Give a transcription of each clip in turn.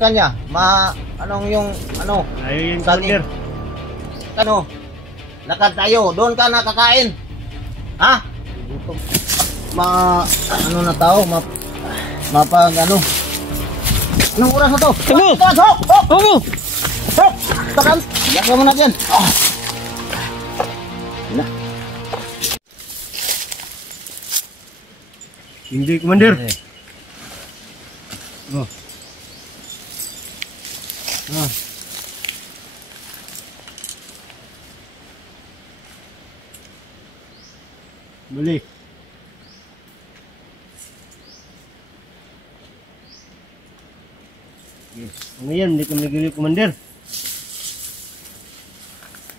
sa kanya. Anong yung, ano? Ayaw yung saging. Commander. Ano? Lakad tayo. Doon ka nakakain. Ha? Ano na tao? Mapag, ano? Anong oras na to? Tubo! Hop! Tubo! Hop! Takan! Yak mo na dyan. Hindi, Commander. Oh. Balik. Ano yan? Hindi kami nagili, Commander.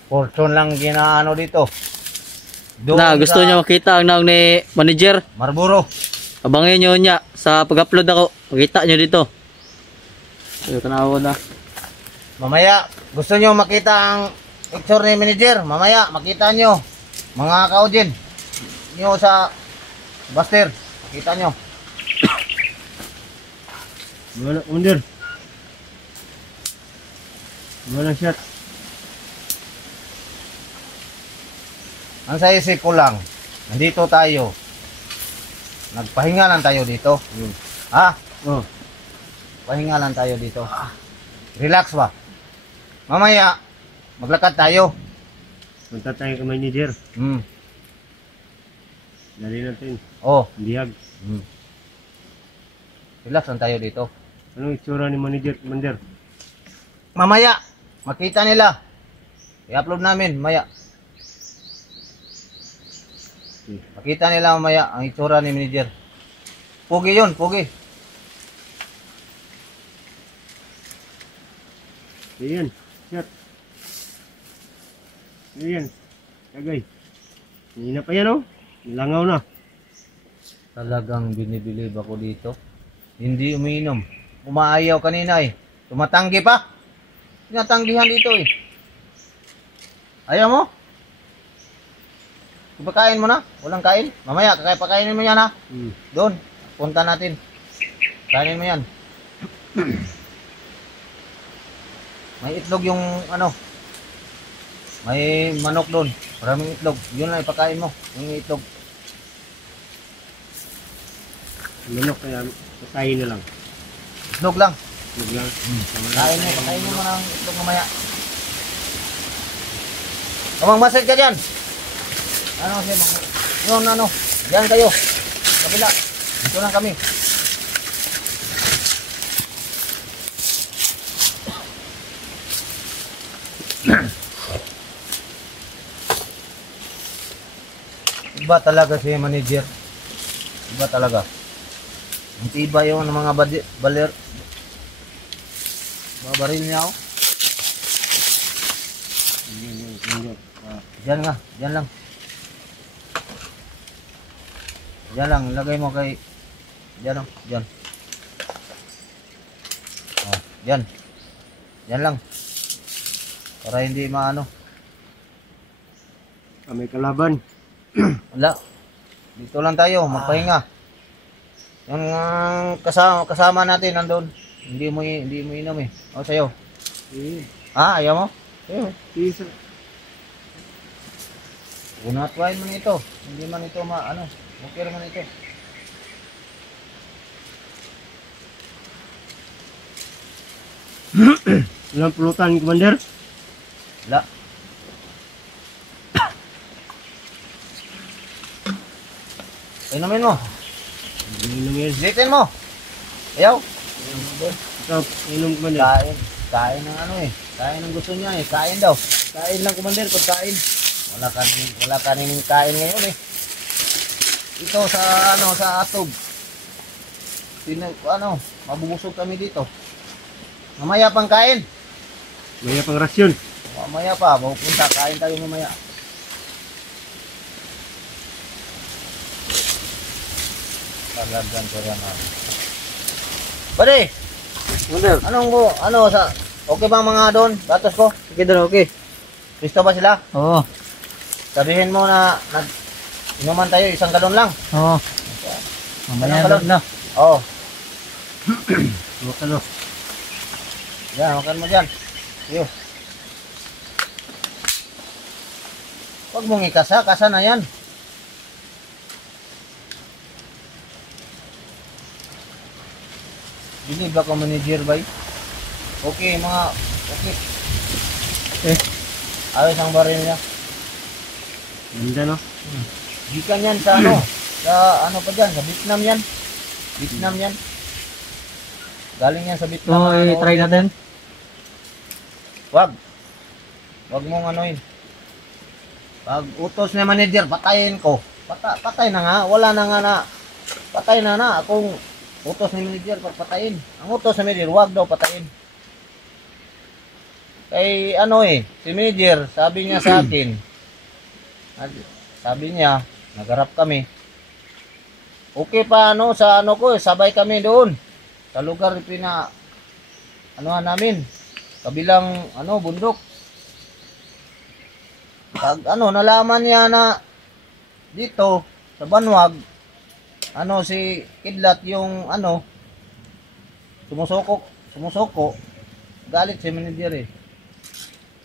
Fortune lang ginaano dito. Doon Na, gusto sa niyo makita ang naong ni manager. Marlboro. Abangin niyo niya sa pag-upload ako. Makita niyo dito. Ayun, tanawa na. Mamaya, gusto nyo makita ang picture ni manager. Mamaya, makita nyo. Mga kaudin. Nyo sa Buster. Makita nyo. Wala, Commander. Wala shot. Ang sa isip ko lang, nandito tayo. Nagpahinga lang tayo dito. Ha? Oh. Pahinga lang tayo dito. Relax ba? Mamaya, maglakad tayo. Punta tayo kay manager. Dali natin. Oh. Bihag. Relax lang tayo dito. Anong itsura ni manager, Commander? Mamaya, makita nila. I-upload namin, mamaya. Makita nila mamaya ang itsura ni manager. Pugi yun, pugi. Ayan, shot. Ayan, tagay. Hindi na pa yan, oh. Langaw na. Talagang binibilib ako dito. Hindi umiinom. Umaayaw kanina eh. Tumatanggi pa. Tinatanggihan dito eh. Ayaw mo? Pagkain mo na? Walang kain? Mamaya, pakainin mo yan ha. Doon. Punta natin. Kainin mo yan. May itlog yung ano. May manok doon. Maraming itlog. Yun lang ipakain mo. Yung itlog. Manok kaya patayin na lang. Itlog lang. Huwag lang. Pakainin mo ng itlog mamaya. Kamang masid ka dyan. Ano kasi yun ano. Diyan kayo. Kabila. Dito lang kami. Iba talaga si manager. Iba talaga. Ang tiba yung mga babaril niya ako. Diyan nga, diyan lang. Diyan lang, lagay mo kay diyan lang, diyan. Oh, diyan. Diyan lang. Para hindi maano. May kalaban. Wala. Dito lang tayo, magpahinga. Yung kasama natin nandoon. Hindi mo inom eh. O sa'yo. Ah, ayaw mo? Sa'yo. Isa. Gunatwain mo nito. Hindi man ito ano. Okay naman ito. Walang pulutan, Commander. Wala. Inumin mo. Inom yan. Litin mo. Ayaw. Ikaw, inom, Commander. Kain. Kain ng ano eh. Kain ng gusto niya eh. Kain daw. Kain lang, Commander. Pagkain. Wala kanin kain ngayon eh. Ito sa ano, sa atog. Mabubusog kami dito. Mamaya pang kain. Maya pang rasyon. Mamaya pa, pupunta, kain tayo mamaya. Talagang ko yan. Bade, okay ba mga doon? Datos ko? Sige doon, okay. Gusto ba sila? Oo. Sabihin mo na inuman tayo, 1 galon lang. Oo. Mamaya Galon? na. Oo. 2 kilo. Yan, makan mo dyan. Iyo. Huwag mong ikasa, kasa na yan. Believe ako manager bay. Okay, mga, okay. Eh. Ayos ang baril niya. Ganda no? Gikan yan sa ano, sa ano pa dyan, sa Vietnam yan. Vietnam yan. Galing yan sa Vietnam. So, i-try natin. Wag. Wag mong anuin. Pag utos ni manager, patayin ko. Patay na nga. Wala na nga na. Patay na na. Akong utos ni manager, patayin. Ang utos ni manager, wag daw patayin. Kay ano si manager, sabi niya sa akin, sabi niya, nagharap kami. Okay pa ano, sa ano ko, sabay kami doon. Sa lugar anuhan namin. Kabilang bundok. Pag nalaman niya na dito sa Banwag si Kidlat yung sumusoko, galit si manager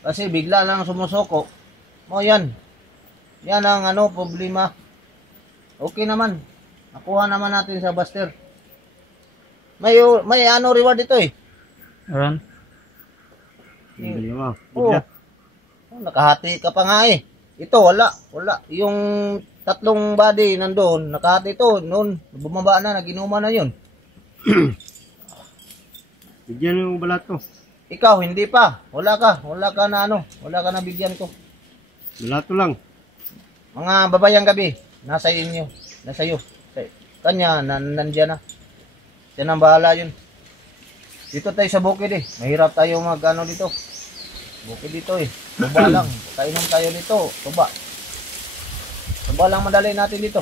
kasi bigla lang sumusoko mo. Yan ang problema. Okay naman, nakuha naman natin sa Buster. May reward ito Around. Dalawa. Oo. Bigla. Nakahati ka pa nga Ito wala. Yung tatlong body nandoon, nakahati ito. Noon, bumaba na, naginuman na yun. Bigyan mo balat to. Ikaw, hindi pa. Wala ka na bigyan ko. Balat to lang. Mga babayang gabi, nasa inyo. Nasa iyo. Kanya, nandiyan na. Yan ang bahala yun. Dito tayo sa bukid Mahirap tayo dito. Bukid dito Tuba lang. Kainom tayo dito. Tuba. Tuba lang madali natin dito.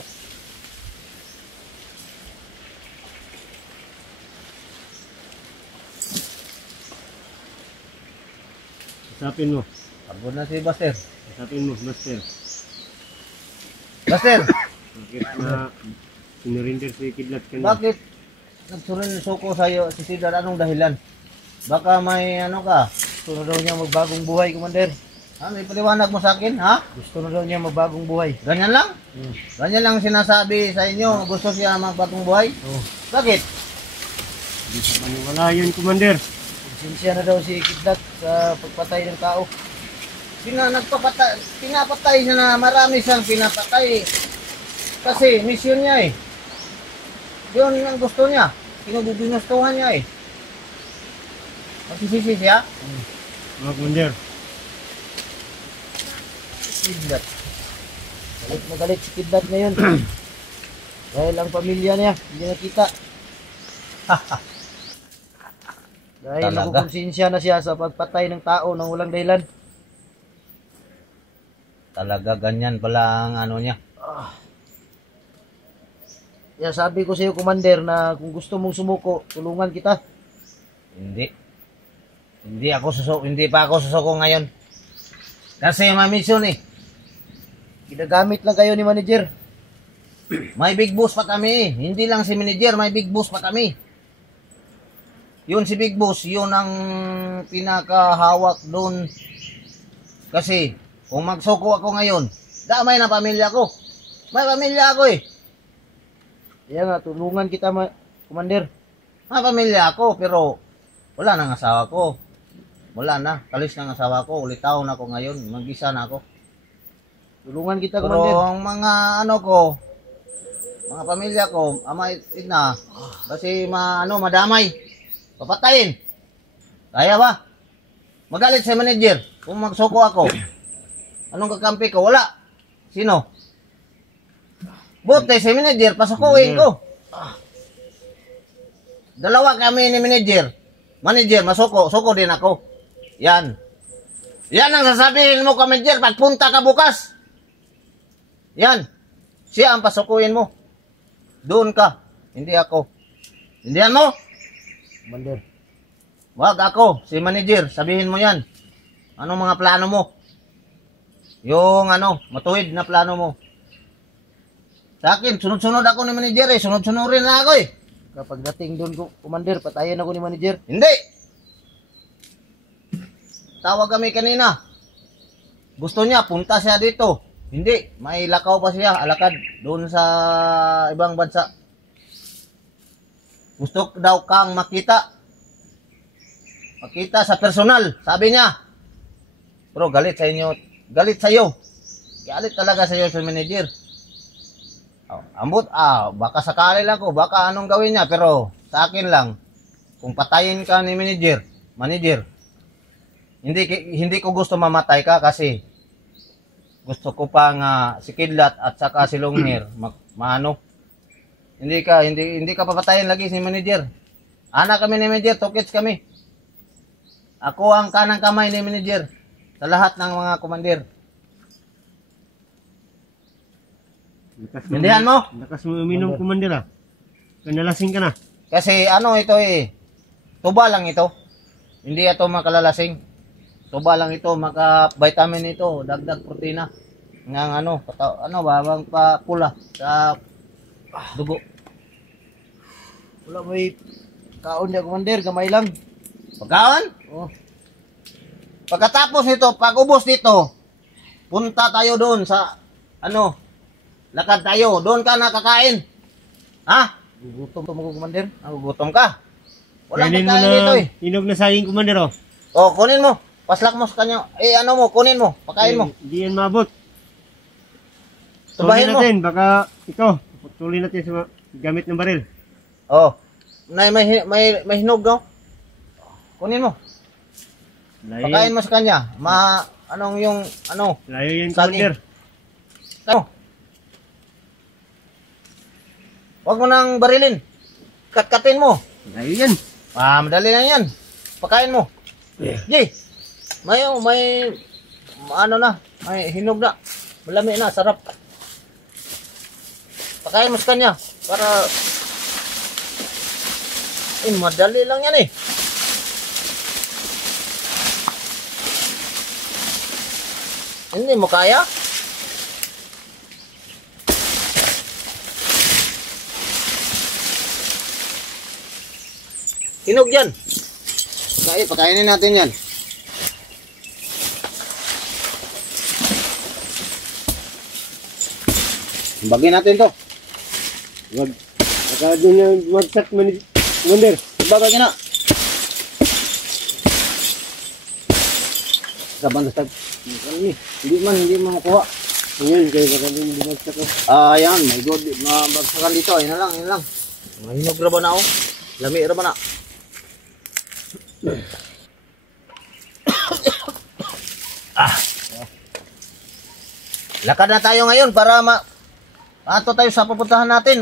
Usapin mo. Pagod na si Buster. Usapin mo, Master. Buster! Bakit na sinurinder si Kidlat ka na? Bakit nagsunod suko sa'yo si Sidar? Anong dahilan? Baka may gusto na daw niya magbagong buhay, Commander. May paliwanag mo sa akin, ha? Gusto na daw niya magbagong buhay. Ganyan lang? Ganyan lang sinasabi sa inyo, gusto siya magbagong buhay? Bakit? Hindi sa maniwala yun, Commander. Sinsya na daw si Kidlat sa pagpatay ng tao. Pinapatay niya na marami siyang pinapatay. Kasi mission niya Yun ang gusto niya. Ginustuhan niya Magsisisi siya? Mga Commander. Kidlat. Galit si Kidlat ngayon. Dahil ang pamilya niya, hindi nakita. Dahil Talaga? nakukonsensya na siya sa pagpatay ng tao nang walang dahilan. Talaga ganyan pala ang niya. Kaya sabi ko sa iyo, Commander, na kung gusto mong sumuko, tulungan kita. Hindi. Hindi pa ako susuko ngayon. Kasi may mission Ginagamit lang kayo ni manager. May big boss pa kami. Hindi lang si manager, may big boss pa kami. Yun si big boss, yun ang pinakahawak doon. Kasi kung magsuko ako ngayon, damay na pamilya ko. May pamilya ako Kaya nga, tulungan kita, Commander. May pamilya ako, pero wala nang asawa ko. Wala na, kalis ng asawa ko. Ulitaw na ako ngayon, mag-isa na ako. Tulungan kita, Pero Commander. ang mga mga pamilya ko, ama ina, kasi madamay. Papatayin. Kaya ba? Magalit sa manager kung magsuko ako. Anong kakampi ko? Wala. Sino? Buti si manager, pasukuin ko. Dalawa kami ni manager. Manager, suko din ako. Yan. Yan ang sasabihin mo ka manager pagpunta ka bukas. Yan. Siya ang pasukuin mo. Doon ka. Hindi ako. Hindihan mo? Commander. Wag ako, si manager, sabihin mo yan. Anong mga plano mo? Yung matuwid na plano mo. Sa akin, sunod-sunod ako ni manager Sunod-sunod rin na ako Kapag dating doon, Commander, patayin ako ni manager. Hindi. nagtawag kami kanina. Gusto niya, punta siya dito. Hindi, may lakaw pa siya, alakad, doon sa ibang bansa. Gusto daw kang makita. Makita sa personal, sabi niya. Bro, galit sa inyo. Galit sa iyo. Galit talaga sa iyo sa manager. Ambot, baka sakali lang ko, baka anong gawin niya, pero sa akin lang, kung patayin ka ni manager, hindi ko gusto mamatay ka kasi gusto ko pa nga si Kidlat at saka si Longmir maano. Hindi ka papatayin lagi si manager. Anak kami ni manager, tukits kami. Ako ang kanang kamay ni manager sa lahat ng mga komandir. Bindihan mo? Lakas mo uminom, Commander ah. Kanalasing ka na. Kasi ano ito tuba lang ito. Hindi ito makalalasing. Tuba lang ito, maka-vitamin ito, dagdag protina. Ng bang pula sa dugo. Wala may kaon niya, Commander. Gamay lang. Pagkaon? Oh. Pagkatapos nito, pag ubos nito, punta tayo doon sa lakad tayo. Doon ka nakakain. Ha? Gutom mo, Commander. Gutom ka. Walang Kainin mo pagkain dito na hinog na saging, Commander oh. Kunin mo. Paslak mo sa kanya. Kunin mo. Pakain mo. Hindi yan mabot. Subahin mo. natin, baka ito, patuloy natin sa gamit ng baril. May hinog no? Kunin mo. Pakain mo sa kanya. Layo yan, saging. Commander. Huwag mo nang barilin. Katkatin mo. Layo yan. Madali lang yan. Pakain mo. Jay, may hinog na. Malami na, sarap. Pakain mo sa kanya para madali lang yan Hindi mo kaya? Hinog yan. Pakainin natin yan. Bagay natin to. Wag. Baka doon yung wagsak, Commander. Bagay na. Saban na hindi mo makuha. Ngayon, kayo baka doon yung wagsak oh. Ayan, my God. Mabagsakan dito. Ayun na lang. Mahinog ra ba na Lami ra ba na? Lakad na tayo ngayon para ato tayo sa pupuntahan natin.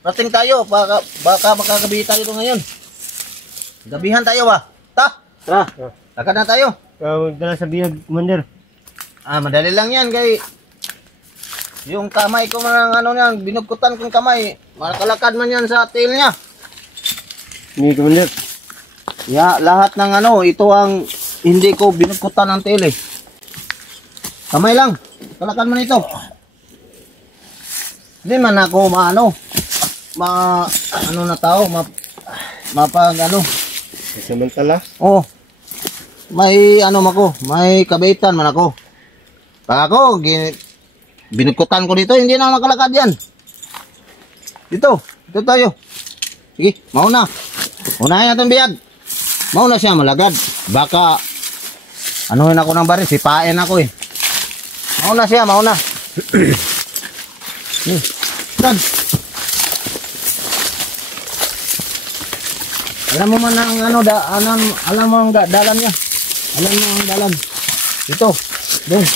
Rating tayo. Baka makagabi tayo ngayon. Gabihan tayo ba? Tara. Lakad na tayo. Dala sa biyag, Commander. Madali lang yan kay yung kamay ko man niyan, binugkutan kong kamay. Makalakad man yan sa tail niya. Ni Commander. Lahat ng ito ang hindi ko binugkutan ng tail Kamay lang. Kalakad man ito. Hindi man ako Samantala. May may kabaitan man ako. Pag ako binugkutan ko dito, hindi na makalakad yan. Dito tayo. Sige, mauna. Unahin natin biyag. Mauna siya malagad. Baka anuhin ako ng baril, sipain ako Mauna siya. Tad. Alam mo man ang alam mo ang dalan niya. Alam mo ang dalan. Dito. Doon.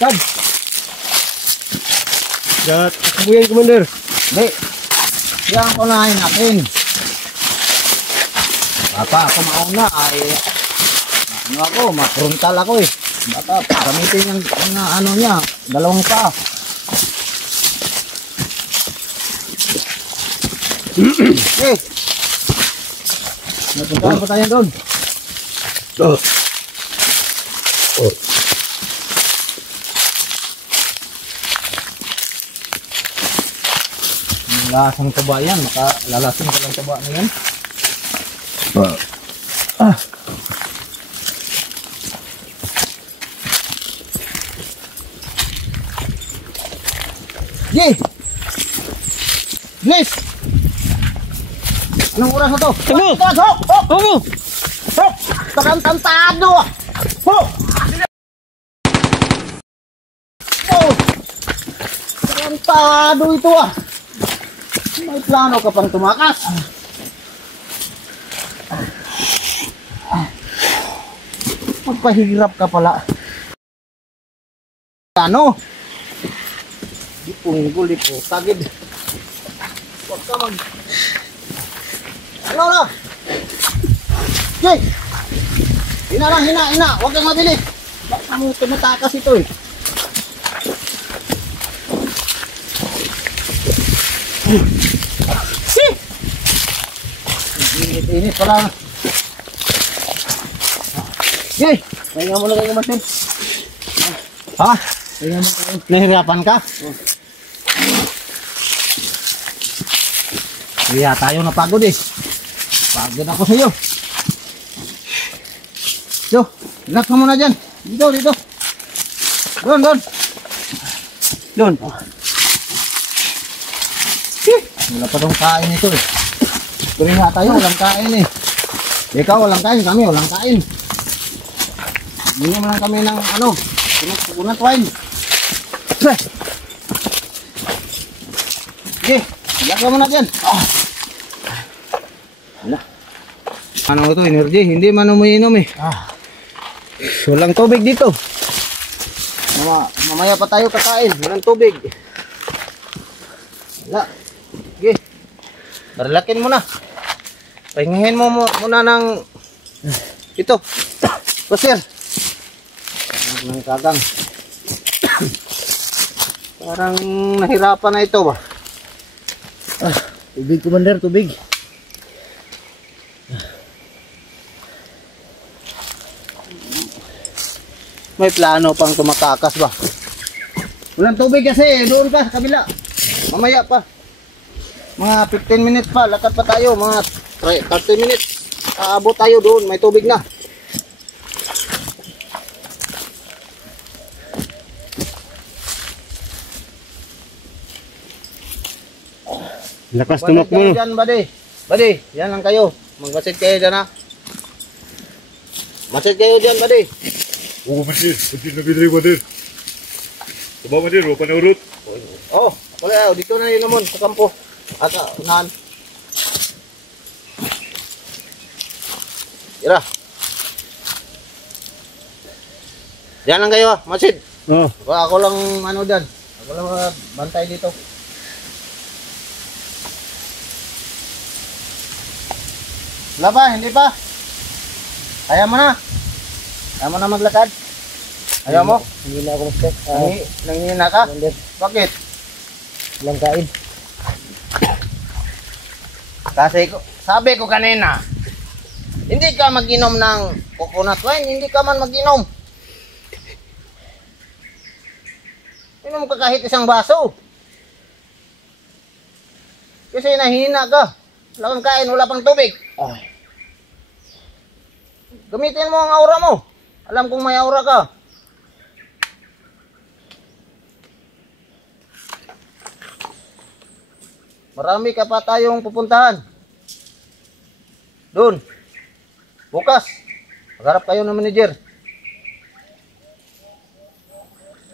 Tad. Takbo yan, Commander. Hindi. Yan ko na natin. Baka ako mauna mafrontal ako Baka gamitin yung niya, dalawang pa. Napuntahan pa tayo doon. Lasang taba yan, lalasin ka lang taba na yan. Gi! Please! Anong oras na to? Tago! Hop! Hop! Opo! Hop! Tarantado! Hop! Oh! Tarantado ito ah! May plano ka pang tumakas. Magpahirap ka pala. Ano? Di punggol, di po. Tagid. Huwag ka mag... Ano na? Jay! Hina lang, hina. Huwag kang mabilis. Baka mo tumatakas ito eh. Init pala. Jay! Pahinga mo na kayo masin. Ha? Pahinga mo kayo. Nahirapan ka? Kaya tayo napagod eh. Pagod ako sa'yo. Yo, relax ka muna dyan. Dito. Doon. Wala pa tong kain ito eh. Kaya tayo walang kain eh. Ikaw walang kain, kami walang kain. Bigyan mo lang kami ng ano, kunat wine. Sige, relax ka muna dyan. Wala. Ano ito, energy? Hindi man umiinom eh. Walang tubig dito. Mamaya pa tayo kakain. Walang tubig. Wala. Sige. Barlakin mo na. Pahingahin mo muna ng ito. Kusir. Ng kagang. Parang nahirapan na ito ba? Tubig, Commander, tubig. May plano pang tumatakas ba? Walang tubig kasi, doon ka sa kabila. Mamaya pa. Mga 15 minutes pa, lakad pa tayo. Mga 30 minutes. Aabot tayo doon, may tubig na. Lakas tumakbo no. Dyan, buddy, yan lang kayo. Magmasid kayo dyan ha. Masid kayo dyan, buddy. Oo, Mandir na bidri, Mandir. Diba, Mandir? Huwag pa na urut. Oh, wala, dito na yun naman sa kampo. At unahan. Tira. Yan lang kayo, masid. Oh. Ako lang ano dyan. Ako lang bantay dito. Wala ba? Hindi pa? Ayaw mo na? Ayaw mo na maglakad? Ayaw mo? Hindi na ako mag-step. Nangihina ka? Commander, Bakit? walang kain. Kasi sabi ko kanina, hindi ka mag-inom ng coconut wine, hindi ka man mag-inom. Inom ka kahit isang baso. Kasi nahihina ka. Wala kang kain, wala pang tubig. Gamitin mo ang aura mo. Alam kong may aura ka. Marami ka pa tayong pupuntahan. Doon. Bukas. Magharap kayo ng manager.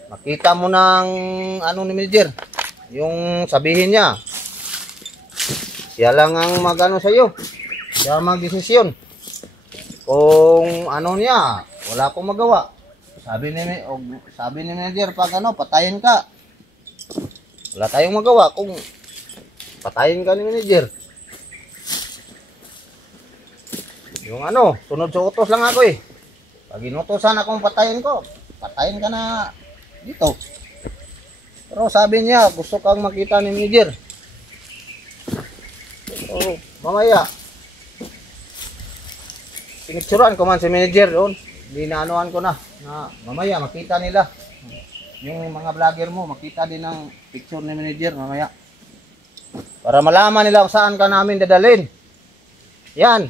Makita mo ng ano ni manager. Yung sabihin niya. Siya lang ang mag-ano sa'yo. Siya mag-desisyon. Kung ano niya, wala akong magawa. Sabi ni manager, pag ano, patayin ka. Wala tayong magawa kung patayin ka ni manager. Yung ano, sunod sa utos lang ako eh. Pag inutosan akong patayin ko, patayin ka na dito. Pero sabi niya, gusto kang makita ni manager. So, mamaya, pinicturean ko man si manager doon. Dinaanuhan ko na mamaya makita nila. Yung mga vlogger mo, makita din ng picture ni manager mamaya. Para malaman nila kung saan ka namin dadalhin. Yan.